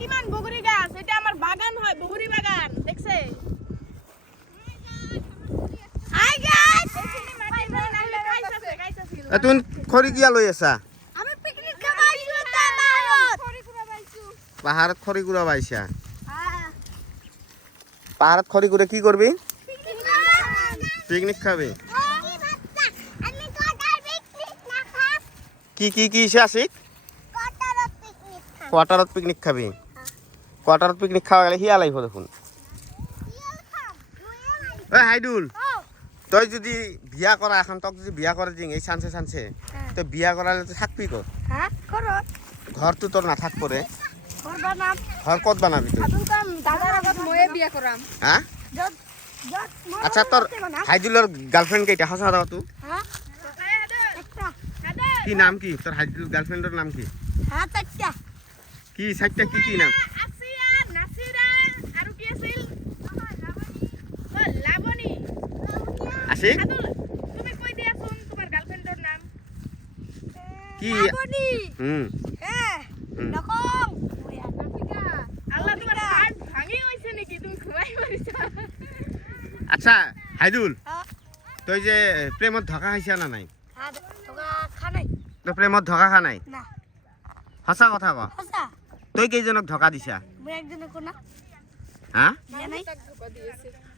কিমান বগরি গাছ, এটা আমার বাগান হয়, বগরি বাগান দেখছে। হাই গাইস, তুমি খৰি কিয়া লৈ আছা? আমি পিকনিক খাব আইছো পাহাৰত। পাহাৰত খৰি গুড়া পাইছা? পাহাৰত খৰি গুড়া কি করবি? পিকনিক খাবি। কি কি কি আছে? কোয়ার্টারত পিকনিক খাবি। কোয়ার্টারত পিকনিক খাওয়া গেলে হিয়া লাগবে দেখুন। হাইদুল, তই যদি বিয়া করা এখন তক যদি বিয়া করে দিং এই চান্সে চান্সে তো বিয়া করালে তো থাকবি কর? হ্যাঁ করো। ঘর তো তোর না থাক পরে। ঘর বানাম। ঘর কত বানাবি তুই? দাদার আগত ময়ে বিয়া করাম। হ্যাঁ? আচ্ছা তোর হাইদুলের গার্লফ্রেন্ড কেইটা হাসা দাও তুই? হ্যাঁ? একটা। কি নাম কি তোর হাইদুল গার্লফ্রেন্ডের নাম কি? হ্যাঁ চারটা। কি সাইটটা কি কি নাম? আসিয়া, নাসিরা, আর কি আছিল? লাবণী। আছে? তুমি কই দিয়াছুন তোমার গার্লফ্রেন্ডের নাম? কি? লাবণী। হ্যাঁ। হুম। নকম। ওয়া নাফিকা। আল্লাহ তোমার হার্ট ভাঙি হইছে নাকি তুমি ঘুমাই মরিছ? আচ্ছা হাইদুল, তুই যে প্রেমত ধোকা খাইছা না নাই? হ্যাঁ তোকা খা নাই। তো প্রেমত ধোকা খা নাই? না। সঁচা কথা ক। সঁচা। তুই কেইজনক ধোকা দিছা? মই একজনে কোনা। হ্যাঁ? দিয়া নাই।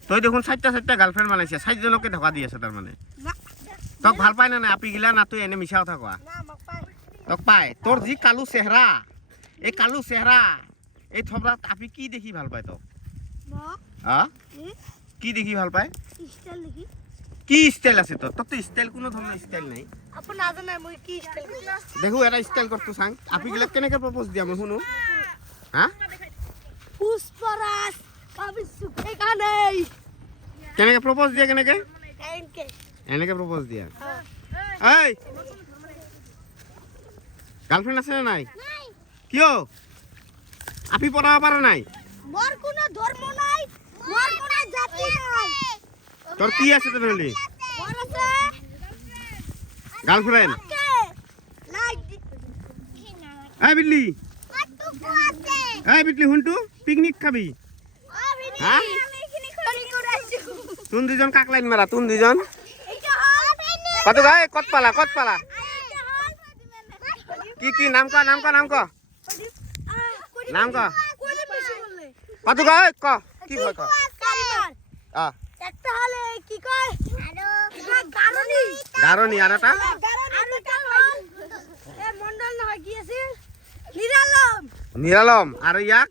তুই দেখোন চারটা গার্লফ্রেন্ড বানাইছে, 4জনকে ধোকা দি আছে তার মানে। না। তোক ভাল পাই না নাই আপি গিলা না তুই এনে মিছা কথা কোৱা? না মোক পাই। তোক পাই। তোর যি কালো চেহারা, এই কালো চেহারা এই থবরাত আপি কি দেখি ভাল পায় তোক? মোক হ্যাঁ? কি দেখি ভাল পায়? স্টাইল দেখি। কি স্টাইল আছে তোর? তোর তো স্টাইল কোনো ধরনের স্টাইল নাই। আপন না জানে মই কি স্টাইল করি। দেখো এটা স্টাইল করতো সাং আপি গিলা কেনেকে প্রপোজ দিয়া মই শুনো। হ্যাঁ? পুষ্পরাজ কবি সুখে গানেই। কেনেকে প্রপোজ দিয়া কেনেকে? এনকে। এনেকে প্রপোজ দিয়া। হ্যাঁ। এই গার্লফ্রেন্ড আছে না নাই? নাই। কিয়? আপি পড়াবা পারে নাই? মোর কোনো ধর্ম নাই, মোর কোনো জাতি নাই। তোর কি আছে তোর হলি? মোর আছে গার্লফ্রেন্ড? ওকে। লাইক এই বিল্লি, কতটুকু আছে? এই বিল্লি হুনটু পিকনিক খাবি? হ্যাঁ? আমি এখানে খড়ি করাইছি। তুন দুজন কাক লাইন মারা তুন দুজন। এইটা হবে কত গায় কত পালা কত পালা? কি কি নাম ক নাম ক নাম ক নাম ক কত গায় ক কি ভয় ক আ একটা হলে কি কয় গারনি গারনি আর এটা মন্ডল নহয় কি আছিল নিরালম নিরালম আর ইয়াক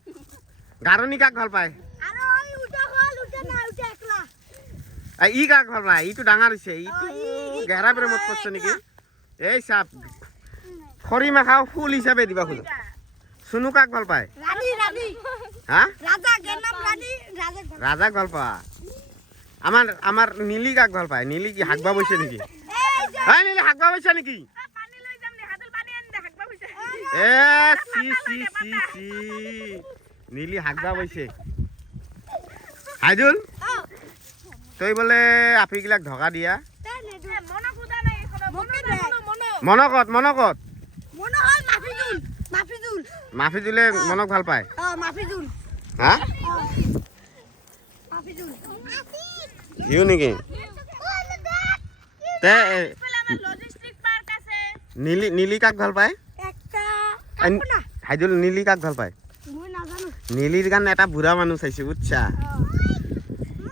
গারনি কাক ভাল পায় আর ওই উটা হল উটা না উটা একলা ই কাক ভাল পায় ইটো ডাঙৰ হৈছে ইটো গেহৰা প্ৰেমত পড়ছে নেকি এই সাপ খৰি মাখাও ফুল হিচাপে দিবা খুলো সুনু কাক ভাল পায় রানী রানী হ্যাঁ রাজা এর নাম রানী রাজা রাজাক ভাল পা আমার আমার নীলি কাক ভাল পায় নীলি কি হাগবা বইছে নেকি হ্যাঁ নীলি হাগবা বইছে নেকি পানি লই যাম নে হাতল পানি আন দে হাগবা হইছে এ সি সি সি সি নীলি হাগবা বইছে হাইদুল তুই বলে আপিগিলাক ধকা দিয়া মন খুদা নাই মনকত মনকত মন হল মাফিজুল মাফিজুল মাফিজুলে মনক ভাল পায় মাফিজুল হ্যাঁ মাফিজুল ইউ নেকি তে আমার লজিস্টিক পার্ক আছে নীলি নীলি কাক ভাল পায় একটা হাইদুল নীলি কাক ভাল পায় মই না জানো নীলির গানে এটা বুঢ়া মানুষ চাইছে বুঝছা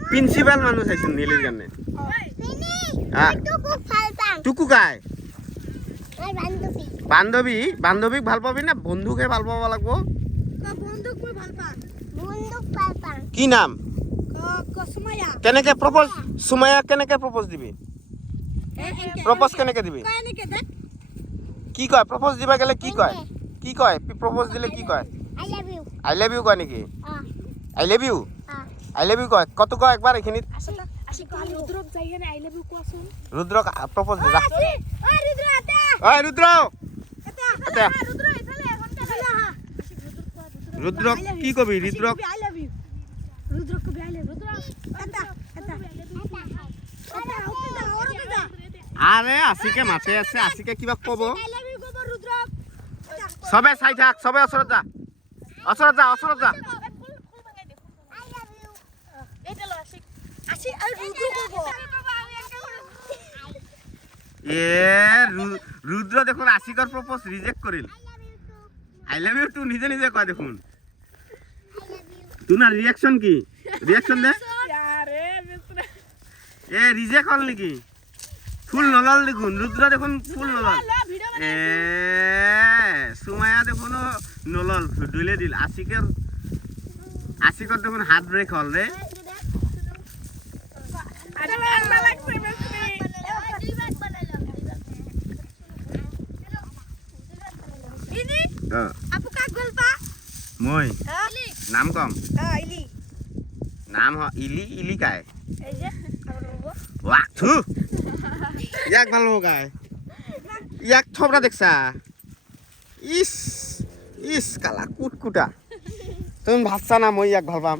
প্রিন্সিপাল মানুষ চাইছে নীলির গানে টুকু গায় বান্ধবী বান্ধবীক ভাল পাবি না বন্ধুকে ভাল পাব লাগবো বন্দুক মই ভাল পাম বন্দুক ভাল পাম কি নাম কসমায়া কেনেকে প্রপোজ সুমায়া কেনেকে প্রপোজ দিবি প্রপোজ কেনেকে দিবি কেনেকে দেখ কি কয় প্রপোজ দিবা গেলে কি কয় প্রপোজ দিলে কি কয় I love you I love you কয় নেকি আই লাভ ইউ কয় কত কয় একবার এখানে আসি কাল রুদ্রক যাই হেনে আই লাভ ইউ কোয়াছুন রুদ্র প্রপোজ দে যা ওই রুদ্র আটা ওই রুদ্র আটা রুদ্র এখানে এখন চলে হা রুদ্র কি কবি রুদ্র আই লাভ ইউ রুদ্র কবি আই লাভ রুদ্র আটা আটা আটা ওকে যা ওরকে যা আরে আসিকে মাতে আছে আসিকে কিবা কব আই লাভ ইউ কব রুদ্র সবে চাই থাক সবে ওচৰত যা অসরত যা অসরত যা রুদ্র দেখুন আশিকর প্রপোজ রিজেক্ট করিল আই লাভ ইউ টু নিজে নিজে কয় দেখুন তুই না রিঅ্যাকশন কি রিঅ্যাকশন দে এ রিজেক্ট হল নাকি ফুল নলল দেখুন রুদ্র দেখুন ফুল নলল এ সুমায়া দেখুন নলল ডুলে দিল আশিকর দেখুন হাত ব্রেক হল রে মই নাম কম নাম ইলি ইলি কায় ওয়াক থু ইয়াক ভাল হব গায় ইয়াক থবরা দেখছা ইস ইস কালা কুটকুটা তুমি ভাবছা না মই ইয়াক ভাল পাম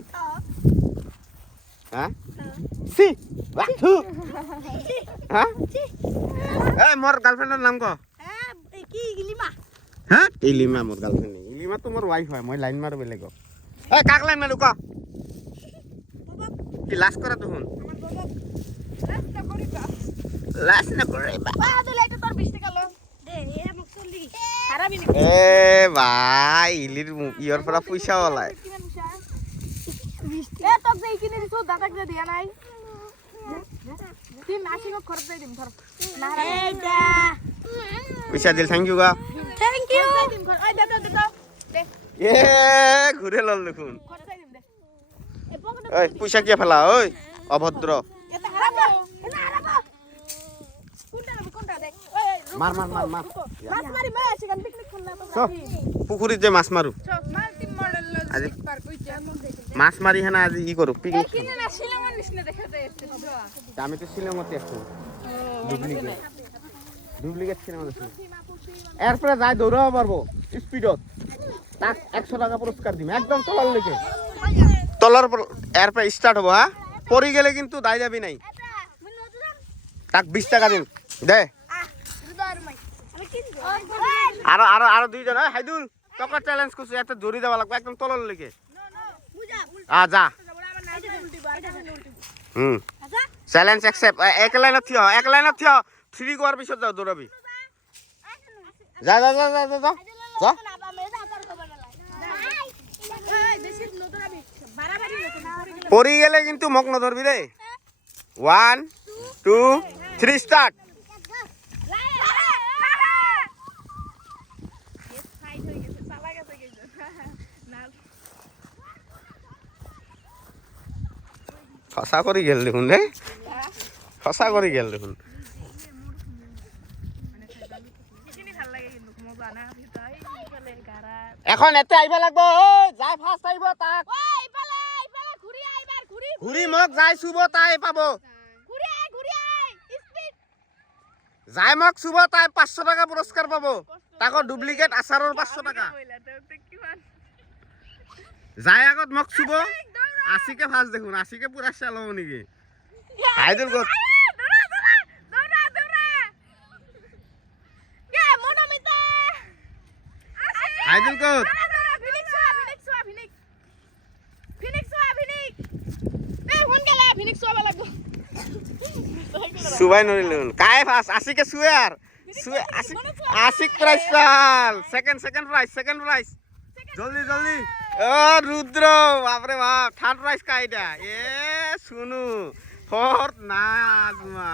হ্যাঁ সি ওয়াক থু হ্যাঁ এ মোর গার্লফ্রেন্ডের নাম ক হ্যাঁ ইলিমা মোর গার্লফ্রেন্ড ইলিমা তো মোর ওয়াইফ হয় মই লাইন মারো বেলেগ এ কাক লাইন মারু ক কি লাস্ট করা তখন লাস্ট না করে এ ভাই ইলির ইয়র পৰা পয়সা ওলাই পয়সা দিল থ্যাংক ইউ গা এ ঘুরে লল দেখুন ওই পয়সা কিয়া ফেলা ওই অভদ্র মার মার মার মার পুকুরিত যে মাছ মারু আজি মাছ মারি হেনা আজি ই করু পিকনিক আমি তো শিলংতে আছি ডুপ্লিকেট সিনেমা দেখি এরপরে যাই দৌড়াবো পারবো স্পিডত তাক 100 টাকা পুরস্কার দিম একদম তলার লেকে তলার এরপরে স্টার্ট হবো হ্যাঁ পরি গেলে কিন্তু দায় যাবি নাই তাক 20 টাকা দিন দে আরো আরো আরো দুইজন হাইদুল টকা চ্যালেঞ্জ করছে এত জোরে যাওয়া লাগবে একদম তলার লেকে যা চ্যালেঞ্জ অ্যাকসেপ্ট এক লাইনত থিয় 3 গোয়ার পিছত যাও দৌড়াবি যা যা যা যা যা যা যা পরি গেলে কিন্তু মোক নধরবি রে 1 2 3 স্টার্ট ফসা করে গেল দেখুন রে ফসা করে গেল দেখুন এখন এতে আইবা লাগবো যাই ফার্স্ট আইব তাক ঘুরি মোক যাই চুব তাই পাব যাই মোক চুব তাই 500 টাকা পুরস্কার পাবো তাকো ডুপ্লিকেট আচাৰৰ 500 টাকা যাই আগত মোক চুব আশিকে ফার্স্ট দেখুন আশিকে পুরা চালো নাকি হাইদুল গত হাইদুল গত সুবাই নরিলেন কাই ফাস আশিকে সুয়ার সুয়ে আশিক প্রাইস পাল সেকেন্ড প্রাইস জলদি জলদি ও রুদ্র বাপরে বাপ থার্ড প্রাইস কাইডা এ শুনু ফোর্থ নাজমা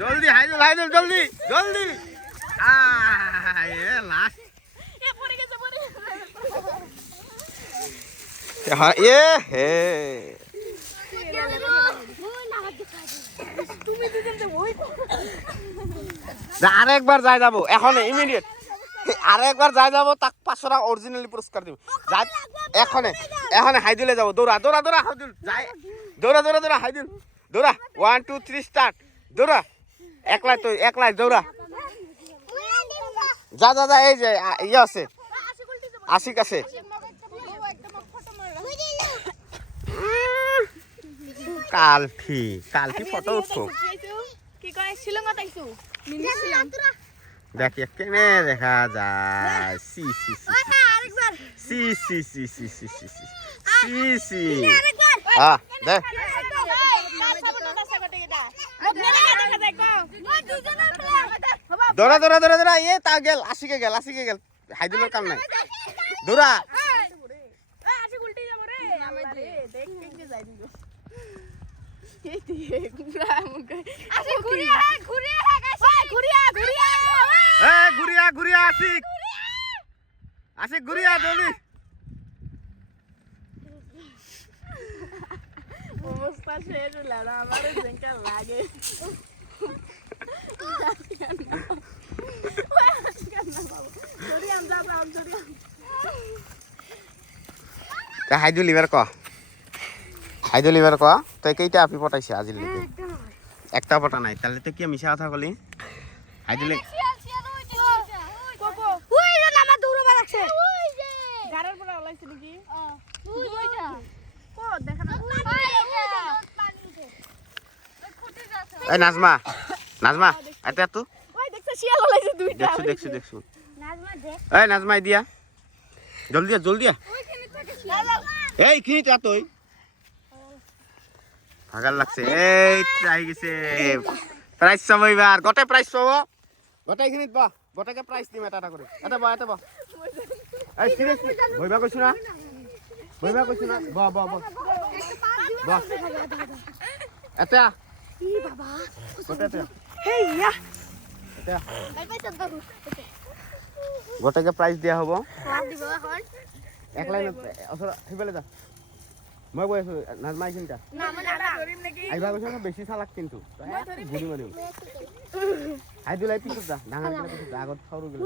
জলদি হাইদুল জলদি জলদি এ লাস্ট এ হে আরেকবার যাই যাবো এখন ইমিডিয়েট আরেকবার যাই যাবো তাক 500 টাকা অরিজিনালি পুরস্কার দিব যাই এখন হাইদুলে যাবো দৌড়া হাইদুল যাই দৌড়া হাইদুল দৌড়া 1 2 3 স্টার্ট দৌড়া একলাই দৌড়া যা এই যে ইয়ে আছে আশিক আছে কালকি ফটো উঠছো কি কয় শিলংত আইছো দেখি কেনে দেখা যায় সি সি সি আরেকবার সি সি সি সি সি সি সি সি সি আরেকবার দে দৌড়া দৌড়া দৌড়া দৌড়া এ তা গেল আসিকে গেল হাইদুলের কাম নাই দৌড়া ঘুরিয়া আসিক ঘুরিয়া দৌড়ি অবস্থা শেষ হলো না আমার যেটা লাগে হাইদুল এবার ক তুই কেইটা আপি পটাইছে আজির লিখে একটা পটা নাই তাহলে তো কি মিশা কথা বলি হাইদুলে ওই যে আমার দৌড়বা লাগছে গাড়ার পরে ওলাইছে নাকি কো দেখা না এই নাজমা এত এত ওই দেখছ শিয়াল ওলাইছে দুইটা দেখছু নাজমা দে এই নাজমা দিয়া জলদি এই খিনি তো তুই ভাগাল লাগছে এই আই গেছে প্রাইস সব এবার গটে প্রাইস সব গটাই খিনিত বা গটাকে প্রাইস দিম এটা করে এটা বা এই সিরিয়াসলি ভইবা কইছ না বা এটা ই বাবা গটা এটা হেই ইয়া গটাকে প্রাইস দিয়া হবো দিব এখন এক লাইন আসলে হিবেলে যা মই বই আছো নাজমাই চিন্তা না মানে না ধরিম নাকি আইবা কইছ না বেশি চালাক কিন্তু ঘুরি মারিম হাইদুলাই পিছত যা ডাঙৰ গিলা পিছত যা, আগত সৰু গিলা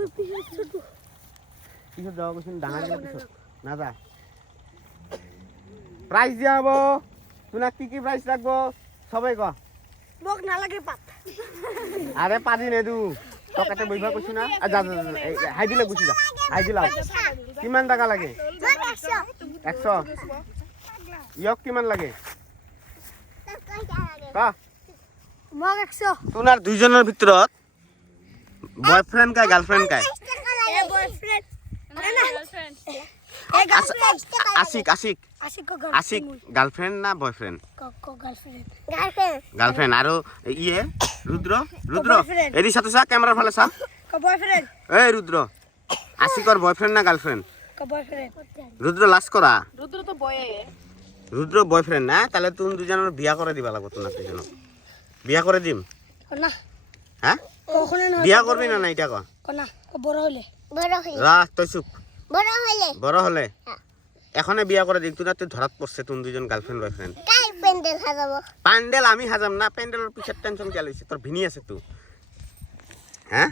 পিছত যাওয়া কৈছিল ডাঙৰ গিলা পিছত না যা প্রাইস দিয়া হবো তোমাক কি প্রাইস রাখবো সবাই ক মোক নালাগে পাত আরে পারি নে দু টকাতে বইবা কইছি না যা হাইদিলে গুছি যা হাইদিলা কিমান টাকা লাগে 100 ইয়ক কিমান লাগে কা মোক 100 তোনার দুইজনের ভিতৰত বয়ফ্রেন্ড কাই গার্লফ্রেন্ড কাই এ বয়ফ্রেন্ড গার্লফ্রেন্ড এ গার্লফ্রেন্ড আশিক গার্লফ্রেন্ড না বয়ফ্রেন্ড গার্লফ্রেন্ড গার্লফ্রেন্ড আর ইয়ে রুদ্র boyfriend. এরি সাথে সা ক্যামেরা ফেলে সা বয়ফ্রেন্ড এই রুদ্র আশিকর বয়ফ্রেন্ড না গার্লফ্রেন্ড বয়ফ্রেন্ড রুদ্র লাস্ট করা রুদ্র তো বয়ে রুদ্র বয়ফ্রেন্ড না তাহলে তুমি দুজনের বিয়া করে দিবা লাগবো তোমরা দুজনক বিয়া করে দিম না হ্যাঁ কখনো না বিয়া করবি না এটা ক না বড় হলে রাখ তুই চুপ বড় বড় হলে হলে এখনে বিয়া করে দিম তুই ধরাত পড়ছে তুমি দুজন গার্লফ্রেন্ড বয়ফ্রেন্ড কাই প্যান্ডেল সাজাবো প্যান্ডেল আমি হাজাম না প্যান্ডেলের পিছের টেনশন কে লইছে তোর ভিনি আছে তুই হ্যাঁ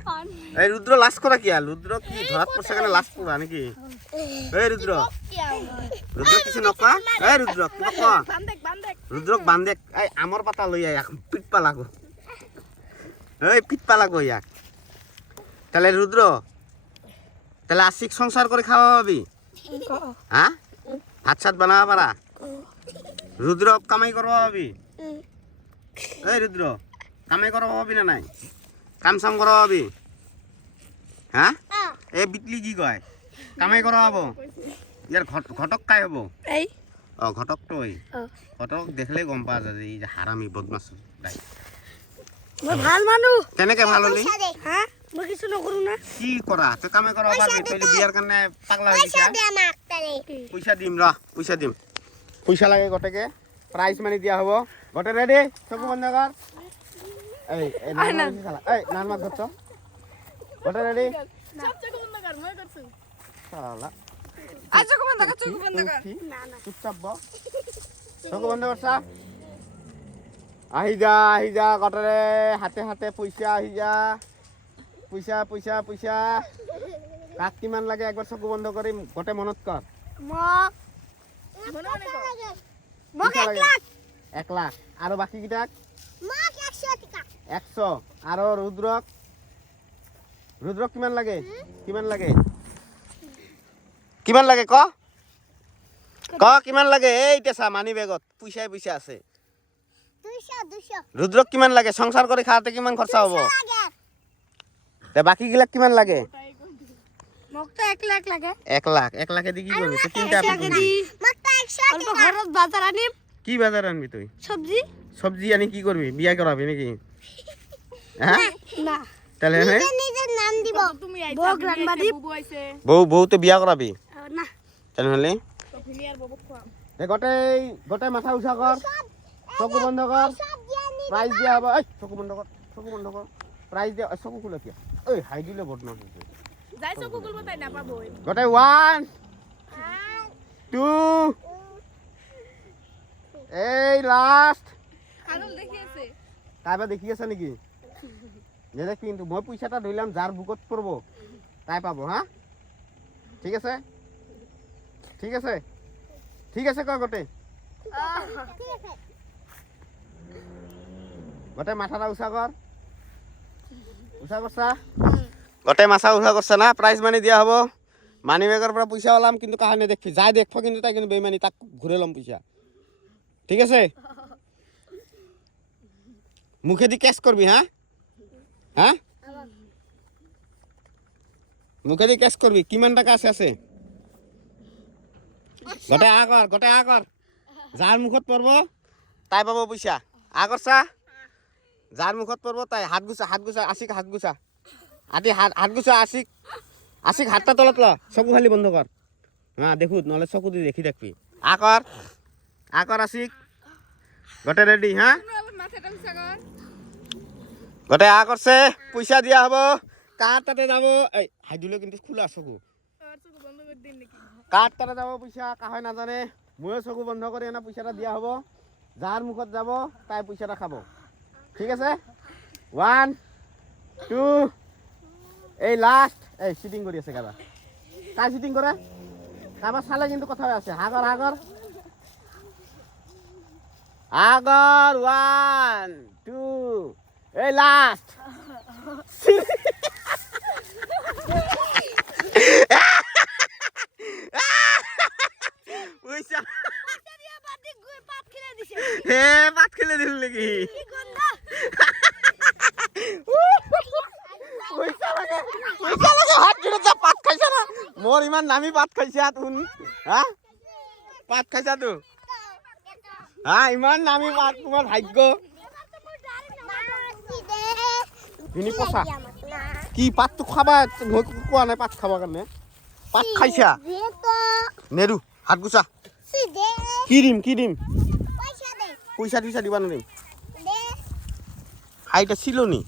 এই রুদ্র লাস্ট করা কি আর রুদ্র কি ধরাত পড়ছে কেন লাস্ট করা নাকি এই রুদ্র কিছু নকা এই রুদ্র কি নকা বান্দেক রুদ্রক বান্ধে এই আমার পাতা লই আয় পিট পালাগো এই পিট পালাগো ইয়াক তাহলে রুদ্র তাহলে আশিক সংসার করে খাওয়া পাবি হ্যাঁ ভাত সাত বানাবা পারা রুদ্র কামাই করবা পাবি এই রুদ্র কামাই করবা পাবি না নাই কাম চাম করবা পাবি হ্যাঁ এই বিটলি কি কয় কামাই করা হব ইয়ার ঘটক কাই হব এই ঘটক তো ওই ঘটক দেখলে গম পাওয়া যায় যে এই যে হারামি বদমাস রাই মই ভাল মানুহ কেনেকে ভাল হলি হ্যাঁ মই কিছু নকৰো না কি কৰা তুই কামে কৰা পারবি তুই বিয়ার কাৰণে পাগলা হৈ গৈছা পইচা দিম পইচা লাগে গটেকে প্রাইজ মানি দিয়া হব গটে রেডি চকু বন্ধ কর এই নারমা ধরছ গটে রেডি সব চোখ বন্ধ কর মই করছু সালা আজ চোখ বন্ধ কর চুপচাপ ব চকু বন্ধ করছা আহি যা গটরে হাতে হাতে পইচা আহি যা পইচা কাক কিমান লাগে একবার চকু বন্ধ কৰি গটে মনত কৰ মোক মনে মনে কর মোক পইচা 1 লাগে। লাখ 1 লাখ আৰু বাকি কিটাক মোক 100 টাকা 100 আৰু রুদ্রক কিমান লাগে কিমান লাগে ক কিমান লাগে এইটা চা মানি বেগত পইচা আছে 200 রুদ্রক কিমান লাগে সংসার কৰি খাওঁতে কিমান খৰচা হ'ব তে বাকীগিলাক কিমান লাগে? মোক তো 1 লাখ লাগে। 1 লাখ। 1 লাখে দি কি করবি? তুই তিনটা আপেল কিনবি। অল্প ঘরত বাজার আনিম, কি বাজার আনবি তুই? সবজি। সবজি আনি কি করবি? বিয়া করাবি নাকি? হ্যাঁ না, তাহলে নিজের নাম দিব। তুমি বউ রান্না দিব। বুবু আইছে বউ তো বিয়া করাবি না, তাহলে তো তুমি আর বাবু খোয়া গোটাই মাথা উঠা কর, চকু বন্ধ কর, প্রাইজ দিয়া হব। এই চকু বন্ধ কর, প্রাইজ দিয়া। চকু খুলে কি ওই হাই দিলে বদনাম হইছে। যাইছো গুগল মতাই না পাবই গোটাই 1 2 এই লাস্ট। কাজল দেখি আছে তাইবা দেখি আছে নাকি? যে দেখ কিন্তু মই পয়সাটা ধইলাম, যার বুকত পড়ব তাই পাবো। হ্যাঁ ঠিক আছে, ঠিক আছে, ঠিক আছে। কয় গোটে মাথাটা উঁচা কর, উঁচা করছা? গোটে মাথা উঁচা করছে না? প্রাইজ মানি দিয়া হব। মানি বেগের পৰা পয়সা ওলাম, কিন্তু কাহানি দেখবি, যাই দেখব কিন্তু তাই কিন্তু বেমানি, তাক ঘুরে লম পয়সা। ঠিক আছে? মুখেদি ক্যাশ করবি। হ্যাঁ হ্যাঁ মুখেদি ক্যাশ করবি। কিমান টাকা আছে? গোটাই আগর যার মুখত পড়ব তাই পাবো পয়সা। আগর চা, যার মুখত পড়ব তাই। হাত গুছা আশিক, হাত গুছা হাত গুছা আশিক হাতটা তলত ল, চকু খালি বন্ধ কর। হ্যাঁ দেখু, নহলে চকু দি দেখি দেখবি। আকর আশিক, গোটে রেডি। হ্যাঁ মাথাটা উঁচা কর গোটে করছে, পয়সা দিয়া হব। কার তাতে যাব? এই হাই দিলে কিন্তু খোলা চকু, আর চোখ বন্ধ করে দিন নাকি কার তাতে যাব পয়সা কাহাই নাজানে। ময়ো চকু বন্ধ করে এনে পয়সাটা দিয়া হব। যার মুখত যাব তাই পয়সাটা খাব। ঠিক আছে? 1 2 এই লাস্ট। এই চিটিং কৰি আছে কাবা, কাই চিটিং কৰে? কাবা চালে কিন্তু কথা হৈ আছে। আগর 1 2 এই লাস্ট। পয়সা হে পাত খেলে দিল নাকি? পয়সা লাগে হাত জুড়ে যা। পাত খাইছা না? মোর ইমান নামি পাত খাইছা তুন? হ্যাঁ পাত খাইছা তো? হ্যাঁ ইমান নামি পাত, তোমার ভাগ্য। তিনি পচা কি পাত তো খাবা? মই কোৱা নাই পাত খাবা কাৰণে। পাত খাইছা? নেৰু, হাত গুছা। কি দিম? পয়সা দিবা নিদিম। হাইটা ছিল নি?